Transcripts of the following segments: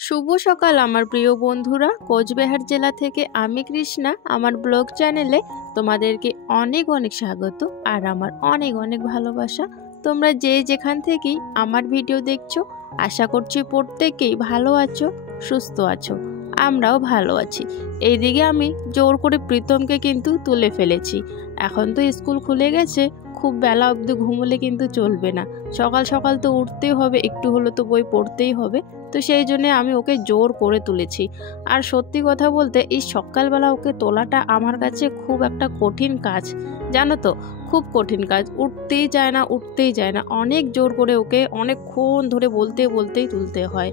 শুভ সকাল আমার প্রিয় বন্ধুরা। কোচবিহার জেলা থেকে আমি কৃষ্ণা আমার ব্লগ চ্যানেলে তোমাদেরকে অনেক অনেক স্বাগত আর আমার অনেক অনেক ভালোবাসা। তোমরা যে যেখান থেকেই আমার ভিডিও দেখছো, আশা করছি প্রত্যেকেই ভালো আছো, সুস্থ আছো। আমরাও ভালো আছি। এইদিকে আমি জোর করে প্রীতমকে কিন্তু তুলে ফেলেছি। এখন তো স্কুল খুলে গেছে, খুব বেলা অবধি ঘুমোলে কিন্তু চলবে না। সকাল সকাল তো উঠতেই হবে, একটু হলো তো বই পড়তেই হবে। তো সেই জন্য আমি ওকে জোর করে তুলেছি। আর সত্যি কথা বলতে এই সকালবেলা ওকে তোলাটা আমার কাছে খুব একটা কঠিন কাজ, জানো তো, খুব কঠিন কাজ। উঠতেই চায় না, অনেক জোর করে ওকে অনেকক্ষণ ধরে বলতেই তুলতে হয়।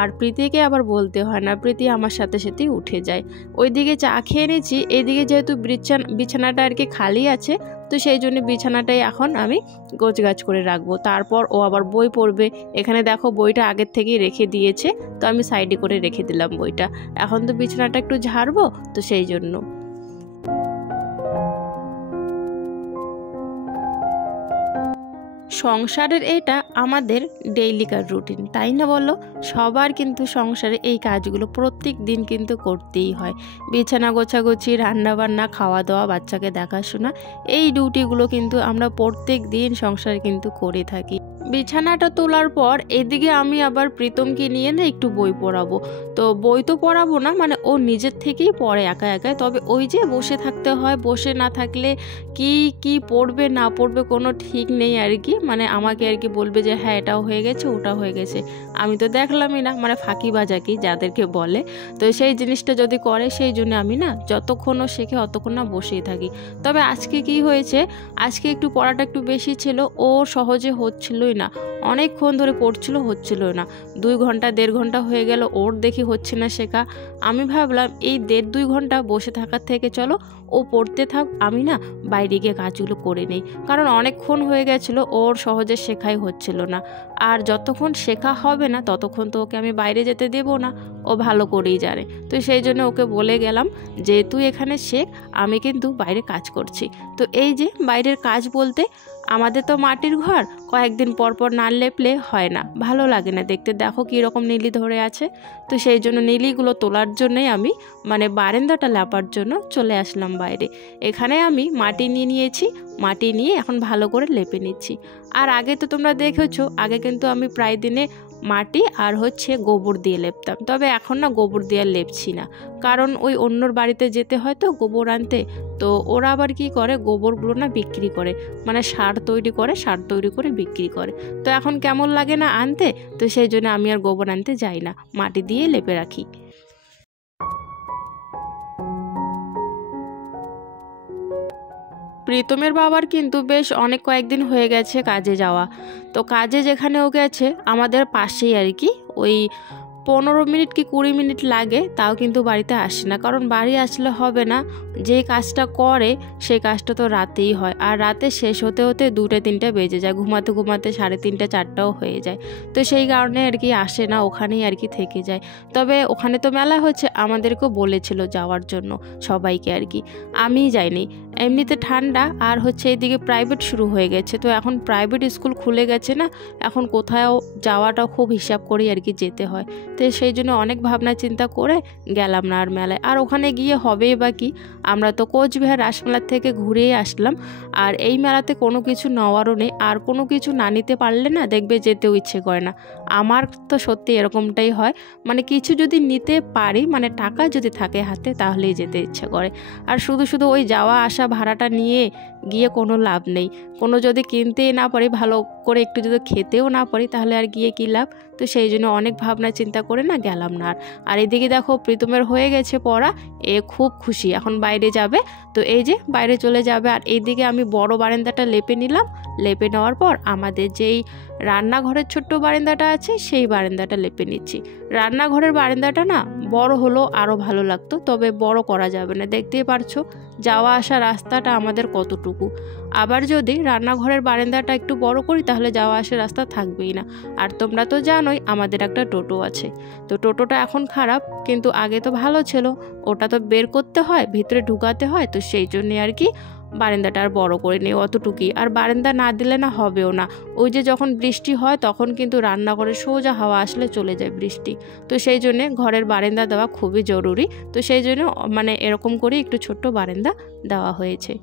আর প্রীতিকে আবার বলতে হয় না, প্রীতি আমার সাথে সাথেই উঠে যায়। ওইদিকে চা খেয়ে নিয়েছি, এইদিকে যেহেতু বিছানাটা আর কি খালি আছে, তো সেই জন্য বিছানাটাই এখন আমি গোছগাছ করে রাখবো। তারপর ও আবার বই পড়বে। এখানে দেখো বইটা আগের থেকেই রেখে দিয়েছে, তো আমি সাইডে করে রেখে দিলাম বইটা। এখন তো বিছানাটা একটু ঝাড়বো, তো সেই জন্য। সংসারের এটা আমাদের ডেইলিকার রুটিন, তাই না বলো? সবার কিন্তু সংসারে এই কাজগুলো প্রত্যেক দিন কিন্তু করতেই হয়। বিছানা গোছাগুছি, রান্নাবান্না, খাওয়া দাওয়া, বাচ্চাকে দেখাশোনা, এই ডিউটিগুলো কিন্তু আমরা প্রত্যেক দিন সংসারে কিন্তু করে থাকি। বিছানাটা তোলার পর এদিকে আমি আবার প্রীতমকে নিয়ে না একটু বই পড়াবো। তো বই তো পড়াবো না, মানে ও নিজের থেকেই পড়ে একা একাই। তবে ওই যে বসে থাকতে হয়, বসে না থাকলে কি পড়বে না পড়বে কোনো ঠিক নেই আর কি। মানে আমাকে আর কি বলবে যে হ্যাঁ এটাও হয়ে গেছে, ওটা হয়ে গেছে। আমি তো দেখলামই না, মানে ফাঁকিবাজাকি যাদেরকে বলে। তো সেই জিনিসটা যদি করে, সেই জন্য আমি না যতক্ষণ ও শেখে অতক্ষণ না বসেই থাকি। তবে আজকে কি হয়েছে, আজকে একটু পড়াটা একটু বেশি ছিল, ও সহজে হচ্ছিলই না। অনেকক্ষণ ধরে পড়ছিল, হচ্ছিল না। 2 ঘন্টা 1.5 ঘন্টা হয়ে গেল, ওর দেখি হচ্ছে না শেখা। আমি ভাবলাম এই 1.5-2 ঘন্টা বসে থাকার থেকে চলো ও পড়তে থাক, আমি না বাইরে গিয়ে কাজগুলো করে নেই। কারণ অনেকক্ষণ হয়ে গেছিলো, ওর সহজে শেখাই হচ্ছিল না। আর যতক্ষণ শেখা হবে না ততক্ষণ তো ওকে আমি বাইরে যেতে দেবো না, ও ভালো করেই জানে। তো সেই জন্য ওকে বলে গেলাম যে তুই এখানে শেখ, আমি কিন্তু বাইরে কাজ করছি। তো এই যে বাইরের কাজ বলতে, আমাদের তো মাটির ঘর, কয়েকদিন পর পর না লেপলে হয় না, ভালো লাগে না দেখতে। দেখো কীরকম নীলি ধরে আছে। তো সেই জন্য নীলিগুলো তোলার জন্যই আমি মানে বারান্দাটা লেপার জন্য চলে আসলাম বাইরে। এখানে আমি মাটি নিয়ে নিয়েছি, মাটি নিয়ে এখন ভালো করে লেপে নিচ্ছি। আর আগে তো তোমরা দেখেছো, আগে কিন্তু আমি প্রায় দিনে মাটি আর গোবর দিয়ে লেপতাম। তবে এখন না গোবর দিয়ে লেপছি না, কারণ ওই অন্যর বাড়িতে যেতে হয় তো গোবর আনতে। তো ওরা আবার কি করে, গোবরগুলো না বিক্রি করে, মানে সার তৈরি করে বিক্রি করে। তো এখন কেমন লাগে না আনতে, তো সেই জন্য আমি আর গোবর আনতে যাই না, মাটি দিয়ে লেপে রাখি। প্রীতমের বাবার কিন্তু বেশ অনেক কয়েকদিন হয়ে গেছে কাজে যাওয়া। তো কাজে যেখানে ও গেছে আমাদের পাশেই আর কি, ওই 15 মিনিট কি 20 মিনিট লাগে, তাও কিন্তু বাড়িতে আসে না। কারণ বাড়ি আসলে হবে না, যেই কাজটা করে সেই কাজটা তো রাতেই হয়। আর রাতে শেষ হতে হতে 2-3 বেজে যায়, ঘুমাতে ঘুমাতে 3:30-4টাও হয়ে যায়। তো সেই কারণে আর কি আসে না, ওখানেই আর কি থেকে যায়। তবে ওখানে তো মেলা হচ্ছে, আমাদেরকেও বলেছিল যাওয়ার জন্য সবাইকে আর কি, আমিই যাইনি। এমনিতে ঠান্ডা, আর এদিকে প্রাইভেট শুরু হয়ে গেছে। তো এখন প্রাইভেট স্কুল খুলে গেছে না, এখন কোথাও যাওয়াটা খুব হিসাব করেই আর কি যেতে হয়। তো সেই জন্য অনেক ভাবনা চিন্তা করে গেলাম না আর মেলায়। আর ওখানে গিয়ে হবেই বা কি, আমরা তো কোচবিহার রাসমেলার থেকে ঘুরেই আসলাম। আর এই মেলাতে কোনো কিছু নেওয়ারও নেই, আর কোনো কিছু না নিতে পারলে না দেখবে যেতেও ইচ্ছে করে না। আমার তো সত্যি এরকমটাই হয়, মানে কিছু যদি নিতে পারি, মানে টাকা যদি থাকে হাতে, তাহলেই যেতে ইচ্ছে করে। আর শুধু শুধু ওই যাওয়া আসা ভাড়াটা নিয়ে গিয়ে কোনো লাভ নেই। কোনো যদি কিনতেই না পারি, ভালো করে একটু যদি খেতেও না পারি, তাহলে আর গিয়ে কী লাভ। তো সেই জন্য অনেক ভাবনা চিন্তা করে না গেলাম না। আর এদিকে দেখো প্রীতমের হয়ে গেছে পড়া, এ খুব খুশি, এখন বাইরে যাবে। তো এই যে বাইরে চলে যাবে। আর এইদিকে আমি বড় বারান্দাটা লেপে নিলাম। লেপে নেওয়ার পর আমাদের যেই রান্নাঘরের ছোট্ট বারান্দাটা আছে, সেই বারান্দাটা লেপে নিচ্ছি। রান্নাঘরের বারান্দাটা না বড় হলো আরও ভালো লাগতো, তবে বড় করা যাবে না, দেখতেই পারছো যাওয়া আসা রাস্তাটা আমাদের কতটুকু। আবার যদি রান্নাঘরের বারান্দাটা একটু বড় করি, তাহলে যাওয়া আসার রাস্তা থাকবেই না। আর তোমরা তো জানোই আমাদের একটা টোটো আছে। তো টোটোটা এখন খারাপ, কিন্তু আগে তো ভালো ছিল। ওটা তো বের করতে হয়, ভিতরে ঢুকাতে হয়, তো সেই জন্যে আর কি বারান্দাটা আর বড় করে নিই, অতটুকুই। আর বারান্দা না দিলে না হবেও না, ওই যে যখন বৃষ্টি হয় তখন কিন্তু রান্নাঘরে সোজা হাওয়া আসলে চলে যায় বৃষ্টি। তো সেই জন্যে ঘরের বারান্দা দেওয়া খুবই জরুরি। তো সেই জন্য মানে এরকম করে একটু ছোট্ট বারান্দা দেওয়া হয়েছে।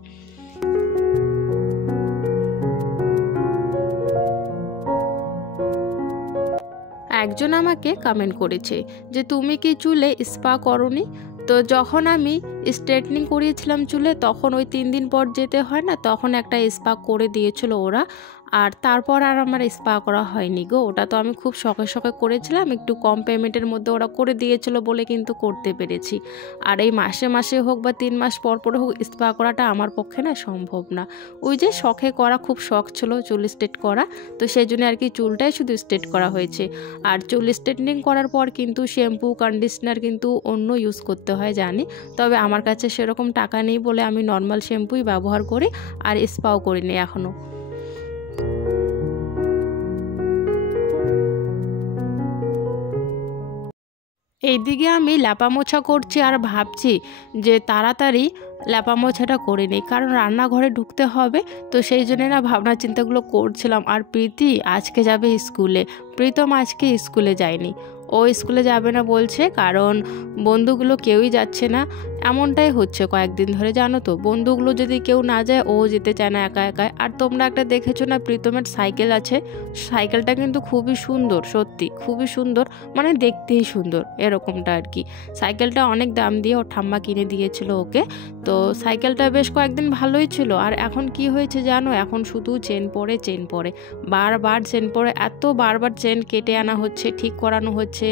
একজন আমাকে কমেন্ট করেছে যে তুমি কি চুলে স্পা করোনি? তো যখন আমি স্ট্রেটনিং করিয়েছিলাম চুলে তখন ওই 3 দিন পর যেতে হয় না, তখন একটা স্পা করে দিয়েছিল ওরা। আর তারপর আর আমার স্পা করা হয়নি গো। ওটা তো আমি খুব শখে শখে করেছিলাম, একটু কম পেমেন্টের মধ্যে ওরা করে দিয়েছিল বলে কিন্তু করতে পেরেছি। আর এই মাসে মাসে হোক বা 3 মাস পর পরে হোক স্পা করাটা আমার পক্ষে না সম্ভব না। ওই যে শখে করা, খুব শখ ছিল চুল স্ট্রেট করা, তো সেই জন্য আর কি চুলটাই শুধু স্ট্রেট করা হয়েছে। আর চুল স্ট্রেটনিং করার পর কিন্তু শ্যাম্পু কন্ডিশনার কিন্তু অন্য ইউজ করতে হয় জানি, তবে আমার কাছে সেরকম টাকা নেই বলে আমি নর্মাল শ্যাম্পুই ব্যবহার করি আর স্পাও করিনি এখনও। এইদিকে আমি ল্যাপা মোছা করছি আর ভাবছি যে তাড়াতাড়ি ল্যাপা মোছাটা করে নিই, কারণ রান্নাঘরে ঢুকতে হবে। তো সেই জন্য না ভাবনা চিন্তাগুলো করছিলাম। আর প্রীতি আজকে যাবে স্কুলে, প্রীতম আজকে স্কুলে যায়নি, ও স্কুলে যাবে না বলছে, কারণ বন্ধুগুলো কেউই যাচ্ছে না। এমনটাই হচ্ছে কয়েকদিন ধরে, জানো তো, বন্ধুগুলো যদি কেউ না যায় ও যেতে চায় না একা একাই। আর তোমরা একটা দেখেছো না, প্রীতমের সাইকেল আছে, সাইকেলটা কিন্তু খুবই সুন্দর, সত্যি খুবই সুন্দর, মানে দেখতেই সুন্দর এরকমটা আর কি। সাইকেলটা অনেক দাম দিয়ে ওর ঠাম্মা কিনে দিয়েছিল ওকে। তো সাইকেলটা বেশ কয়েকদিন ভালোই ছিল। আর এখন কি হয়েছে জানো, এখন শুধু চেন পড়ে বারবার চেন পড়ে, এত বারবার চেন কেটে আনা হচ্ছে, ঠিক করানো হচ্ছে,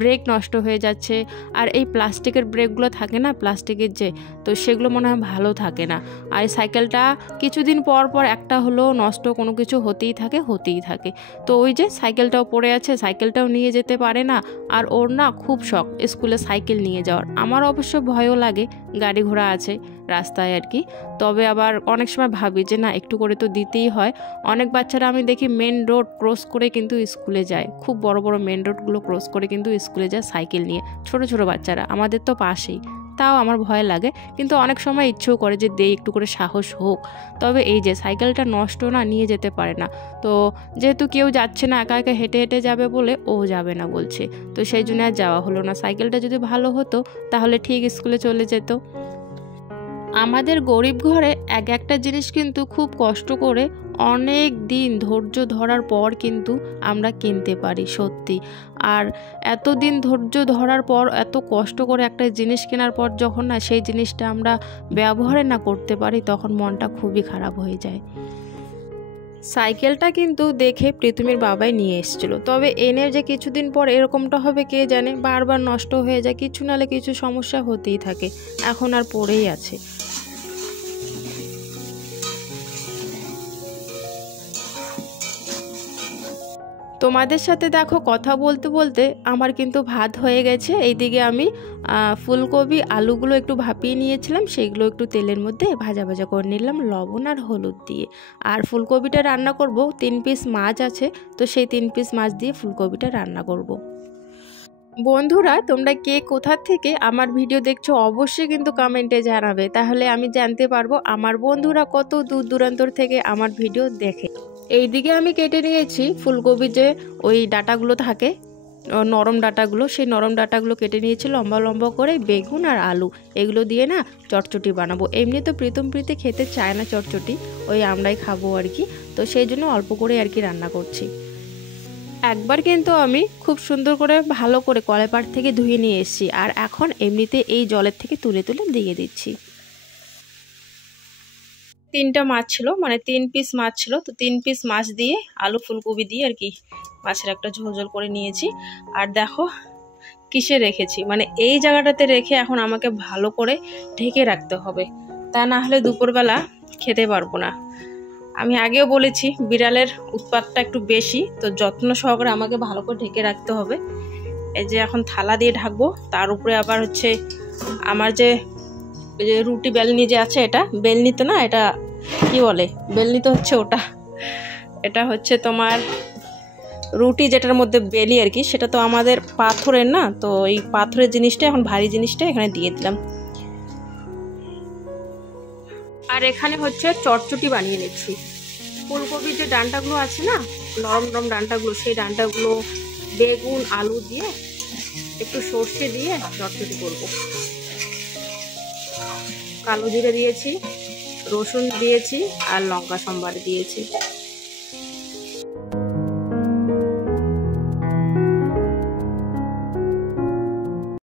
ব্রেক নষ্ট হয়ে যাচ্ছে। আর এই প্লাস্টিকের ব্রেকগুলো থাকে না, প্লাস্টিকের যে, তো সেগুলো মনে হয় ভালো থাকে না। আর এই সাইকেলটা কিছুদিন পর পর একটা হলেও নষ্ট কোনো কিছু হতেই থাকে। তো ওই যে সাইকেলটাও পড়ে আছে, সাইকেলটাও নিয়ে যেতে পারে না। আর ওর না খুব শখ স্কুলে সাইকেল নিয়ে যাওয়ার। আমার অবশ্য ভয়ও লাগে, গাড়ি ঘোড়া আছে রাস্তায় আর কি। তবে আবার অনেক সময় ভাবি যে না, একটু করে তো দিতেই হয়। অনেক বাচ্চারা আমি দেখি মেন রোড ক্রস করে কিন্তু স্কুলে যায়, খুব বড় বড় মেন রোডগুলো ক্রস করে কিন্তু স্কুলে যায় সাইকেল নিয়ে, ছোট ছোট বাচ্চারা, আমাদের তো পাশেই। তাও আমার ভয় লাগে, কিন্তু অনেক সময় ইচ্ছেও করে যে দেই, একটু করে সাহস হোক। তবে এই যে সাইকেলটা নষ্ট না, নিয়ে যেতে পারে না। তো যেহেতু কেউ যাচ্ছে না, একা একা হেঁটে হেঁটে যাবে বলে ও যাবে না বলছে, তো সেই জন্য আর যাওয়া হলো না। সাইকেলটা যদি ভালো হতো তাহলে ঠিক স্কুলে চলে যেত। আমাদের গরিব ঘরে এক একটা জিনিস কিন্তু খুব কষ্ট করে অনেক দিন ধৈর্য ধরার পর কিন্তু আমরা কিনতে পারি, সত্যি। আর এতদিন ধৈর্য ধরার পর, এত কষ্ট করে একটা জিনিস কেনার পর যখন না সেই জিনিসটা আমরা ব্যবহারে না করতে পারি, তখন মনটা খুবই খারাপ হয়ে যায়। সাইকেলটা কিন্তু দেখে প্রীতমের বাবাই নিয়ে এসেছিল, তবে এনে যে কিছুদিন পর এরকমটা হবে কে জানে, বারবার নষ্ট হয়ে যায়, কিছু নালে কিছু সমস্যা হতেই থাকে। এখন আর পড়েই আছে। তোমাদের সাথে দেখো কথা বলতে বলতে আমার কিন্তু ভাত হয়ে গেছে। এইদিকে আমি ফুলকপি আলুগুলো একটু ভাপিয়ে নিয়েছিলাম, সেইগুলো একটু তেলের মধ্যে ভাজা ভাজা করে নিলাম লবণ আর হলুদ দিয়ে। আর ফুলকপিটা রান্না করব, 3 পিস মাছ আছে, তো সেই 3 পিস মাছ দিয়ে ফুলকপিটা রান্না করব। বন্ধুরা, তোমরা কে কোথা থেকে আমার ভিডিও দেখছো অবশ্যই কিন্তু কমেন্টে জানাবে, তাহলে আমি জানতে পারবো আমার বন্ধুরা কত দূর দূরান্তর থেকে আমার ভিডিও দেখে। এইদিকে আমি কেটে নিয়েছি ফুলকপি, যে ওই ডাটাগুলো থাকে নরম ডাটাগুলো, সেই নরম ডাটাগুলো কেটে নিয়েছি লম্বা লম্বা করে। বেগুন আর আলু এগুলো দিয়ে না চটচটি বানাবো। এমনি তো প্রীতি খেতে চায় না চটচটি, ওই আমরাই খাবো আর কি, তো সেই জন্য অল্প করে আর কি রান্না করছি। একবার কিন্তু আমি খুব সুন্দর করে ভালো করে কলেপাট থেকে ধুয়ে নিয়ে এসেছি, আর এখন এমনিতে এই জলের থেকে তুলে তুলে দিয়ে দিচ্ছি। 3টা মাছ ছিল, মানে 3 পিস মাছ ছিল, তো 3 পিস মাছ দিয়ে আলু ফুলকপি দিয়ে আর কি মাছের একটা ঝোল ঝোল করে নিয়েছি। আর দেখো কিসে রেখেছি, মানে এই জায়গাটাতে রেখে এখন আমাকে ভালো করে ঢেকে রাখতে হবে, তা না হলে দুপুরবেলা খেতে পারবো না। আমি আগেও বলেছি বিড়ালের উৎপাতটা একটু বেশি, তো যত্ন সহকারে আমাকে ভালো করে ঢেকে রাখতে হবে। এই যে এখন থালা দিয়ে ঢাকবো, তার উপরে আবার হচ্ছে আমার যে রুটি বেলনি যে আছে, এটা বেলনি তো না, এটা কি বলে, বেলনি তো হচ্ছে ওটা, এটা হচ্ছে তোমার রুটি যেটার মধ্যে বেলি আর কি, সেটা তো আমাদের পাথরের না, তো এই পাথরের জিনিসটা এখন ভারী জিনিসটা এখানে দিয়ে দিলাম। আর এখানে হচ্ছে চটচটি বানিয়ে নিচ্ছি। ফুলকপির যে ডাঁটাগুলো আছে না, নরম নরম ডাঁটাগুলো, সেই ডাঁটাগুলো বেগুন আলু দিয়ে একটু সর্ষে দিয়ে চটচটি করব। কালো জিরে দিয়েছি, রসুন দিয়েছি আর লঙ্কা সম্বার দিয়েছি।